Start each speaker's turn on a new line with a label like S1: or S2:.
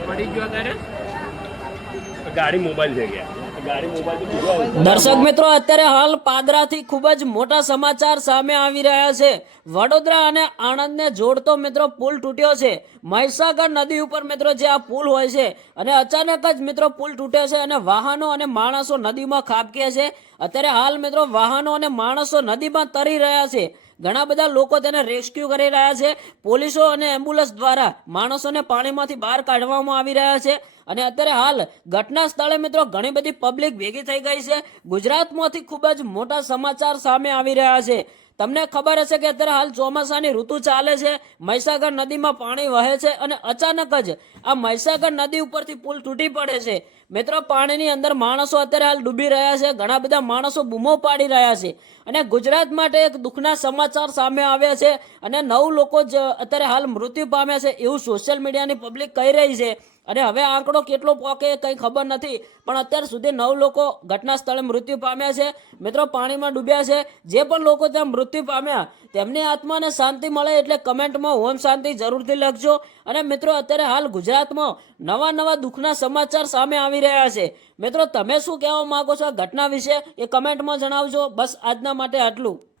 S1: પડી ગયો ત્યારે
S2: ગાડી મોબાઈલ થઈ ગયા
S3: દર્શક મિત્રો, અત્યારે હાલ પાદરાથી ખૂબ જ મોટા સમાચાર સામે આવી રહ્યા છે. વડોદરા અને આણંદને જોડતો મિત્રો, પુલ તૂટ્યો છે. મહીસાગર નદી ઉપર મિત્રો, જે આ પુલ હોય છે, અને અચાનક જ મિત્રો, પુલ તૂટ્યો છે અને વાહનો અને માણસો નદીમાં ખાબક્યા છે. અત્યારે હાલ મિત્રો, વાહનો અને માણસો નદીમાં તરી રહ્યા છે. ઘણા બધા લોકો તેને રેસ્ક્યુ કરી રહ્યા છે. પોલીસો અને એમ્બ્યુલન્સ દ્વારા માણસોને પાણીમાંથી બહાર કાઢવામાં આવી રહ્યા છે. અને અત્યારે હાલ ઘટના સ્થળે મિત્રો ઘણી બધી પબ્લિક ભેગી થઈ ગઈ છે. ગુજરાતમાંથી ખૂબ જ મોટા સમાચાર સામે આવી રહ્યા છે. તમને ખબર હશે કે અત્યારે હાલ ચોમાસાની ઋતુ ચાલે છે, મહીસાગર નદીમાં પાણી વહે છે અને અચાનક જ આ મહીસાગર નદી ઉપરથી પુલ તૂટી પડે છે. મિત્રો, પાણીની અંદર માણસો અત્યારે હાલ ડૂબી રહ્યા છે, ઘણા બધા માણસો બૂમો પાડી રહ્યા છે અને ગુજરાત માટે એક દુઃખના સમાચાર સામે આવ્યા છે અને નવ લોકો જ અત્યારે હાલ મૃત્યુ પામ્યા છે એવું સોશિયલ મીડિયાની પબ્લિક કહી રહી છે અને હવે આંકડો કેટલો પોકે કંઈ ખબર નથી, પણ અત્યાર સુધી નવ લોકો ઘટના સ્થળે મૃત્યુ પામ્યા છે. મિત્રો, પાણીમાં ડૂબ્યા છે, જે પણ લોકો ત્યાં મૃત્યુ પામ્યા. તેમની આત્માને શાંતિ મળે એટલે કમેન્ટમાં ઓમ શાંતિ જરૂરથી લખજો. અને મિત્રો, અત્યારે હાલ ગુજરાતમાં નવા નવા દુઃખના સમાચાર સામે આવી રહ્યા છે. મિત્રો, તમે શું કહેવા માગો છો આ ઘટના વિશે? એ કમેન્ટમાં જણાવજો. બસ આજના માટે આટલું.